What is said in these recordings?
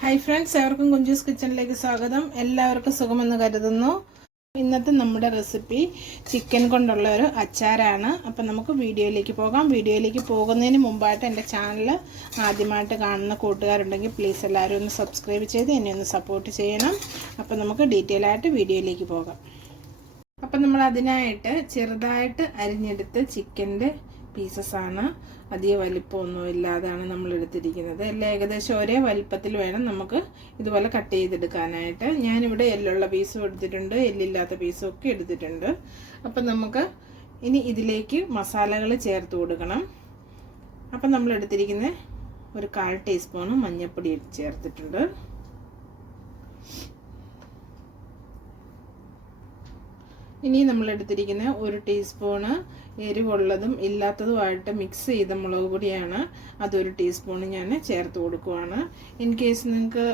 Hi friends, എവർക്കും Kunjus കിച്ചണിലേക്ക് സ്വാഗതം. എല്ലാവർക്കും സുഖമെന്ന് കരുതുന്നു. ഇന്നത്തെ നമ്മുടെ റെസിപ്പി ചിക്കൻ കൊണ്ടുള്ള ഒരു അച്ചാറാണ്. അപ്പം നമുക്ക് വീഡിയോയിലേക്ക് പോകാം. വീഡിയോയിലേക്ക് പോകുന്നതിന് മുമ്പായിട്ട് എൻ്റെ ചാനൽ ആദ്യമായിട്ട് കാണുന്ന കൂട്ടുകാരുണ്ടെങ്കിൽ പ്ലീസ് എല്ലാവരും ഒന്ന് സബ്സ്ക്രൈബ് ചെയ്ത് എന്നെ ഒന്ന് സപ്പോർട്ട് ചെയ്യണം. അപ്പം നമുക്ക് ഡീറ്റെയിൽ ആയിട്ട് വീഡിയോയിലേക്ക് പോകാം. അപ്പം നമ്മൾ അതിനായിട്ട് ചെറുതായിട്ട് അരിഞ്ഞെടുത്ത് ചിക്കൻ്റെ പീസസാണ്. അധികം വലിപ്പമൊന്നും ഇല്ലാതാണ് നമ്മൾ എടുത്തിരിക്കുന്നത്. എല്ലാം ഏകദേശം ഒരേ വലിപ്പത്തിൽ വേണം നമുക്ക് ഇതുപോലെ കട്ട് ചെയ്തെടുക്കാനായിട്ട്. ഞാനിവിടെ എല്ലുള്ള പീസും എടുത്തിട്ടുണ്ട്, എല്ലില്ലാത്ത പീസും ഒക്കെ എടുത്തിട്ടുണ്ട്. അപ്പം നമുക്ക് ഇനി ഇതിലേക്ക് മസാലകൾ ചേർത്ത് കൊടുക്കണം. അപ്പം നമ്മൾ എടുത്തിരിക്കുന്ന ഒരു 1/4 ടീസ്പൂൺ മഞ്ഞൾപ്പൊടി ചേർത്തിട്ടുണ്ട്. ഇനി നമ്മൾ എടുത്തിരിക്കുന്ന 1 ടീസ്പൂണ് എരിവുള്ളതും ഇല്ലാത്തതുമായിട്ട് മിക്സ് ചെയ്ത മുളക് പൊടിയാണ്. അതൊരു ടീസ്പൂൺ ഞാൻ ചേർത്ത് കൊടുക്കുവാണ്. ഇൻ കേസ് നിങ്ങൾക്ക്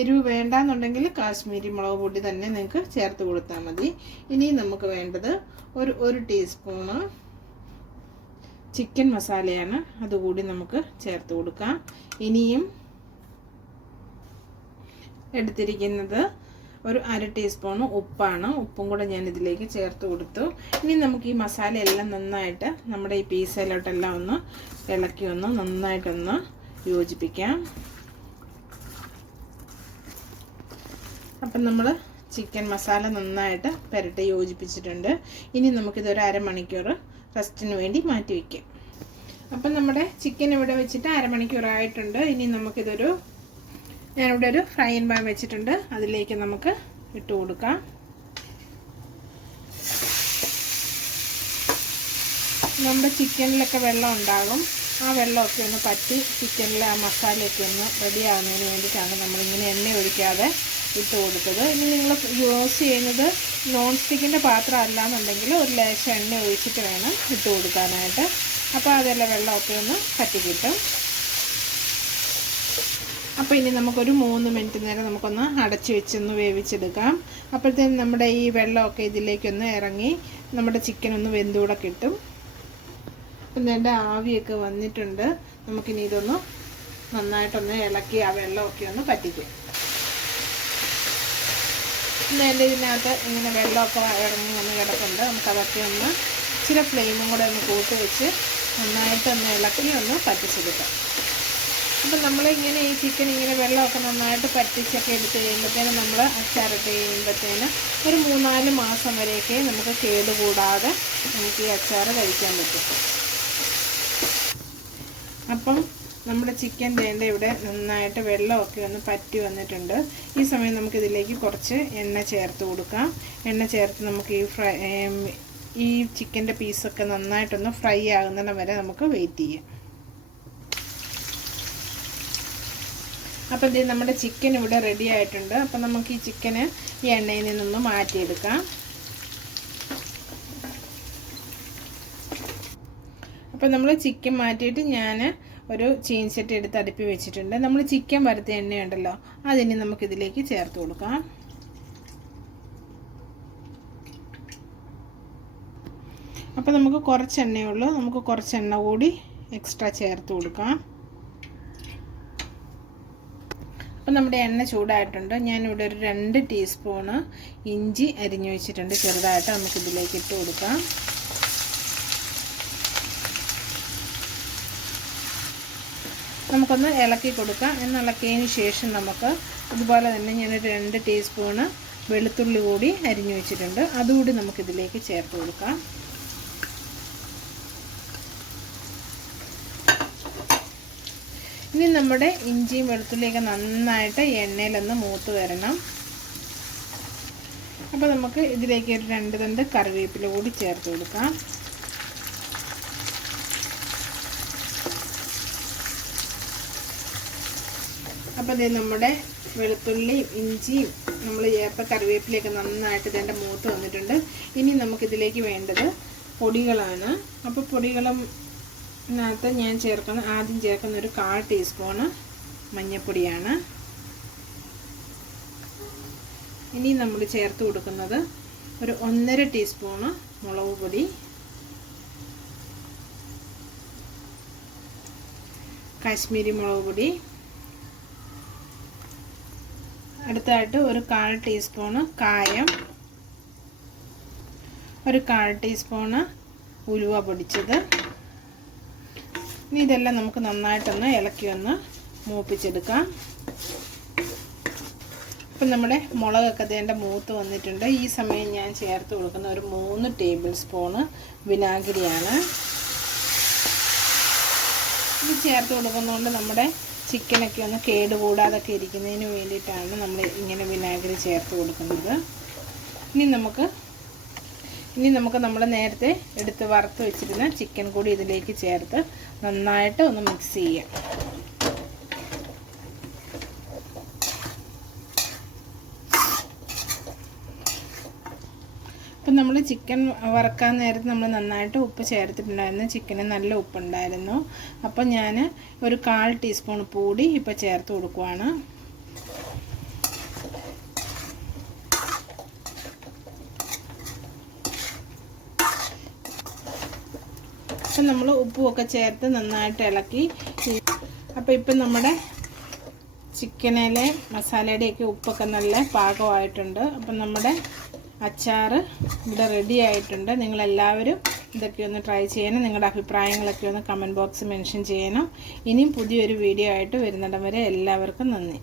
എരിവ് വേണ്ടാന്നുണ്ടെങ്കിൽ കാശ്മീരി മുളക് പൊടി തന്നെ നിങ്ങൾക്ക് ചേർത്ത് കൊടുത്താൽ മതി. ഇനി നമുക്ക് വേണ്ടത് ഒരു ടീസ്പൂണ് ചിക്കൻ മസാലയാണ്. അതുകൂടി നമുക്ക് ചേർത്ത് കൊടുക്കാം. ഇനിയും എടുത്തിരിക്കുന്നത് ഒരു 1/2 ടീസ്പൂൺ ഉപ്പാണ്. ഉപ്പും കൂടെ ഞാൻ ഇതിലേക്ക് ചേർത്ത് കൊടുത്തു. ഇനി നമുക്ക് ഈ മസാല എല്ലാം നന്നായിട്ട് നമ്മുടെ ഈ പീസിലോട്ടെല്ലാം ഒന്ന് ഇളക്കി നന്നായിട്ടൊന്ന് യോജിപ്പിക്കാം. അപ്പം നമ്മൾ ചിക്കൻ മസാല നന്നായിട്ട് പുരട്ടി യോജിപ്പിച്ചിട്ടുണ്ട്. ഇനി നമുക്കിതൊരു അരമണിക്കൂർ റെസ്റ്റിന് വേണ്ടി മാറ്റി വയ്ക്കാം. അപ്പം നമ്മുടെ ചിക്കൻ ഇവിടെ വെച്ചിട്ട് അരമണിക്കൂറായിട്ടുണ്ട്. ഇനി ഞാനിവിടെ ഒരു ഫ്രൈയിങ് പാൻ വെച്ചിട്ടുണ്ട്. അതിലേക്ക് നമുക്ക് ഇട്ട് കൊടുക്കാം. നമ്മുടെ ചിക്കനിലൊക്കെ വെള്ളം ഉണ്ടാകും. ആ വെള്ളമൊക്കെ ഒന്ന് പറ്റി ചിക്കനിലെ ആ മസാലയൊക്കെ ഒന്ന് റെഡി ആകുന്നതിന് വേണ്ടിയിട്ടാണ് നമ്മളിങ്ങനെ എണ്ണ ഒഴിക്കാതെ ഇട്ട് കൊടുത്തത്. ഇനി നിങ്ങൾ യൂസ് ചെയ്യുന്നത് നോൺ സ്റ്റിക്കിൻ്റെ പാത്രം അല്ലാന്നുണ്ടെങ്കിൽ ഒരു ലേശം എണ്ണ ഒഴിച്ചിട്ട് വേണം ഇട്ട് കൊടുക്കാനായിട്ട്. അപ്പോൾ അതെല്ലാം വെള്ളമൊക്കെ ഒന്ന് പറ്റി കിട്ടും. അപ്പോൾ ഇനി നമുക്കൊരു 3 മിനിറ്റ് നേരം നമുക്കൊന്ന് അടച്ചു വെച്ചൊന്ന് വേവിച്ചെടുക്കാം. അപ്പോഴത്തേനും നമ്മുടെ ഈ വെള്ളമൊക്കെ ഇതിലേക്കൊന്ന് ഇറങ്ങി നമ്മുടെ ചിക്കൻ ഒന്ന് വെന്തുകൂടെ കിട്ടും. പിന്നെ എൻ്റെ ആവിയൊക്കെ വന്നിട്ടുണ്ട്. നമുക്കിനി ഇതൊന്ന് നന്നായിട്ടൊന്ന് ഇളക്കി ആ വെള്ളമൊക്കെ ഒന്ന് പറ്റിക്കും. പിന്നെ എൻ്റെ ഇതിനകത്ത് ഇങ്ങനെ വെള്ളമൊക്കെ ഇറങ്ങി വന്ന് കിടപ്പുണ്ട്. നമുക്കതൊക്കെ ഒന്ന് ഇച്ചിരി ഫ്ലെയിമും കൂടെ ഒന്ന് കൂട്ടി വെച്ച് നന്നായിട്ടൊന്ന് ഇളക്കി ഒന്ന് പറ്റിച്ചെടുക്കാം. അപ്പം നമ്മളിങ്ങനെ ഈ ചിക്കൻ ഇങ്ങനെ വെള്ളമൊക്കെ നന്നായിട്ട് പറ്റിച്ചൊക്കെ എടുത്ത് കഴിയുമ്പോഴത്തേനും നമ്മൾ അച്ചാറിട്ട് കഴിയുമ്പോഴത്തേനും ഒരു 3-4 മാസം വരെയൊക്കെ നമുക്ക് കേടുകൂടാതെ നമുക്ക് ഈ അച്ചാർ കഴിക്കാൻ പറ്റും. അപ്പം നമ്മുടെ ചിക്കൻ തേണ്ട ഇവിടെ നന്നായിട്ട് വെള്ളമൊക്കെ ഒന്ന് പറ്റി വന്നിട്ടുണ്ട്. ഈ സമയം നമുക്കിതിലേക്ക് കുറച്ച് എണ്ണ ചേർത്ത് കൊടുക്കാം. എണ്ണ ചേർത്ത് നമുക്ക് ഈ ചിക്കൻ്റെ പീസൊക്കെ നന്നായിട്ടൊന്ന് ഫ്രൈ ആകുന്നിടം വരെ നമുക്ക് വെയിറ്റ് ചെയ്യാം. അപ്പം ഇത് നമ്മുടെ ചിക്കൻ ഇവിടെ റെഡി ആയിട്ടുണ്ട്. അപ്പം നമുക്ക് ഈ ചിക്കന് ഈ എണ്ണയിൽ നിന്നൊന്ന് മാറ്റിയെടുക്കാം. അപ്പം നമ്മൾ ചിക്കൻ മാറ്റിയിട്ട് ഞാൻ ഒരു ചീനച്ചട്ടി എടുത്ത് അടുപ്പി വെച്ചിട്ടുണ്ട്. നമ്മൾ ചിക്കൻ വറുത്ത എണ്ണയുണ്ടല്ലോ, അതിന് നമുക്കിതിലേക്ക് ചേർത്ത് കൊടുക്കാം. അപ്പം നമുക്ക് കുറച്ച് എണ്ണയുള്ളൂ. നമുക്ക് കുറച്ച് എണ്ണ കൂടി എക്സ്ട്രാ ചേർത്ത് കൊടുക്കാം. അപ്പം നമ്മുടെ എണ്ണ ചൂടായിട്ടുണ്ട്. ഞാനിവിടെ ഒരു 2 ടീസ്പൂണ് ഇഞ്ചി അരിഞ്ഞു വെച്ചിട്ടുണ്ട് ചെറുതായിട്ട്. നമുക്കിതിലേക്ക് ഇട്ട് കൊടുക്കാം. നമുക്കൊന്ന് ഇളക്കി കൊടുക്കാം. ഇളക്കിയതിന് ശേഷം നമുക്ക് ഇതുപോലെ തന്നെ ഞാനൊരു 2 ടീസ്പൂണ് വെളുത്തുള്ളി കൂടി അരിഞ്ഞു വെച്ചിട്ടുണ്ട്. അതുകൂടി നമുക്കിതിലേക്ക് ചേർത്ത് കൊടുക്കാം. ഇനി നമ്മുടെ ഇഞ്ചിയും വെളുത്തുള്ളിയൊക്കെ നന്നായിട്ട് എണ്ണയിലൊന്ന് മൂത്ത് വരണം. അപ്പോൾ നമുക്ക് ഇതിലേക്ക് ഒരു 2 തണ്ട് കറിവേപ്പില കൂടി ചേർത്ത് കൊടുക്കാം. അപ്പോൾ ഇത് നമ്മുടെ വെളുത്തുള്ളിയും ഇഞ്ചിയും നമ്മൾ ചേർത്ത കറിവേപ്പിലയൊക്കെ നന്നായിട്ട് ഇതിൻ്റെ മൂത്ത് വന്നിട്ടുണ്ട്. ഇനി നമുക്കിതിലേക്ക് വേണ്ടത് പൊടികളാണ്. അപ്പോൾ ഇതിനകത്ത് ഞാൻ ആദ്യം ചേർക്കുന്ന ഒരു 1/4 ടീസ്പൂണ് മഞ്ഞൾപ്പൊടിയാണ്. ഇനി നമ്മൾ ചേർത്ത് കൊടുക്കുന്നത് ഒരു 1.5 ടീസ്പൂണ് മുളക് പൊടി, കാശ്മീരി മുളക് പൊടി, അടുത്തതായിട്ട് ഒരു 1/4 ടീസ്പൂണ് കായം, ഒരു 1/4 ടീസ്പൂണ് ഉലുവ പൊടിച്ചത്. ഇനി ഇതെല്ലാം നമുക്ക് നന്നായിട്ടൊന്ന് ഇളക്കി ഒന്ന് മൂപ്പിച്ചെടുക്കാം. ഇപ്പം നമ്മുടെ മുളകൊക്കെ അതിൻ്റെ മൂത്ത് വന്നിട്ടുണ്ട്. ഈ സമയം ഞാൻ ചേർത്ത് കൊടുക്കുന്ന ഒരു 3 ടേബിൾ സ്പൂണ് വിനാഗിരിയാണ്. ഇത് ചേർത്ത് കൊടുക്കുന്നതുകൊണ്ട് നമ്മുടെ ചിക്കനൊക്കെ ഒന്ന് കേടുകൂടാതൊക്കെ ഇരിക്കുന്നതിന് വേണ്ടിയിട്ടാണ് നമ്മൾ ഇങ്ങനെ വിനാഗിരി ചേർത്ത് കൊടുക്കുന്നത്. ഇനി നമുക്ക് നമ്മൾ നേരത്തെ എടുത്ത് വറുത്ത് വെച്ചിരുന്ന ചിക്കൻ കൂടി ഇതിലേക്ക് ചേർത്ത് നന്നായിട്ട് ഒന്ന് മിക്സ് ചെയ്യാം. അപ്പം നമ്മൾ ചിക്കൻ വറക്കാൻ നേരത്ത് നമ്മൾ നന്നായിട്ട് ഉപ്പ് ചേർത്തിട്ടുണ്ടായിരുന്നു. ചിക്കന് നല്ല ഉപ്പുണ്ടായിരുന്നു. അപ്പം ഞാൻ ഒരു 1/4 ടീസ്പൂൺ പൊടി ഇപ്പോൾ ചേർത്ത് കൊടുക്കുവാണ്. അപ്പം നമ്മൾ ഉപ്പുമൊക്കെ ചേർത്ത് നന്നായിട്ട് ഇളക്കി. അപ്പോൾ ഇപ്പം നമ്മുടെ ചിക്കനിലെ മസാലയുടെയൊക്കെ ഉപ്പൊക്കെ നല്ല പാകമായിട്ടുണ്ട്. അപ്പം നമ്മുടെ അച്ചാർ ഇവിടെ റെഡി ആയിട്ടുണ്ട്. നിങ്ങളെല്ലാവരും ഇതൊക്കെ ഒന്ന് ട്രൈ ചെയ്യണം. നിങ്ങളുടെ അഭിപ്രായങ്ങളൊക്കെ ഒന്ന് കമൻറ്റ് ബോക്സിൽ മെൻഷൻ ചെയ്യണം. ഇനിയും പുതിയൊരു വീഡിയോ ആയിട്ട് വരുന്നിടം വരെ എല്ലാവർക്കും നന്ദി.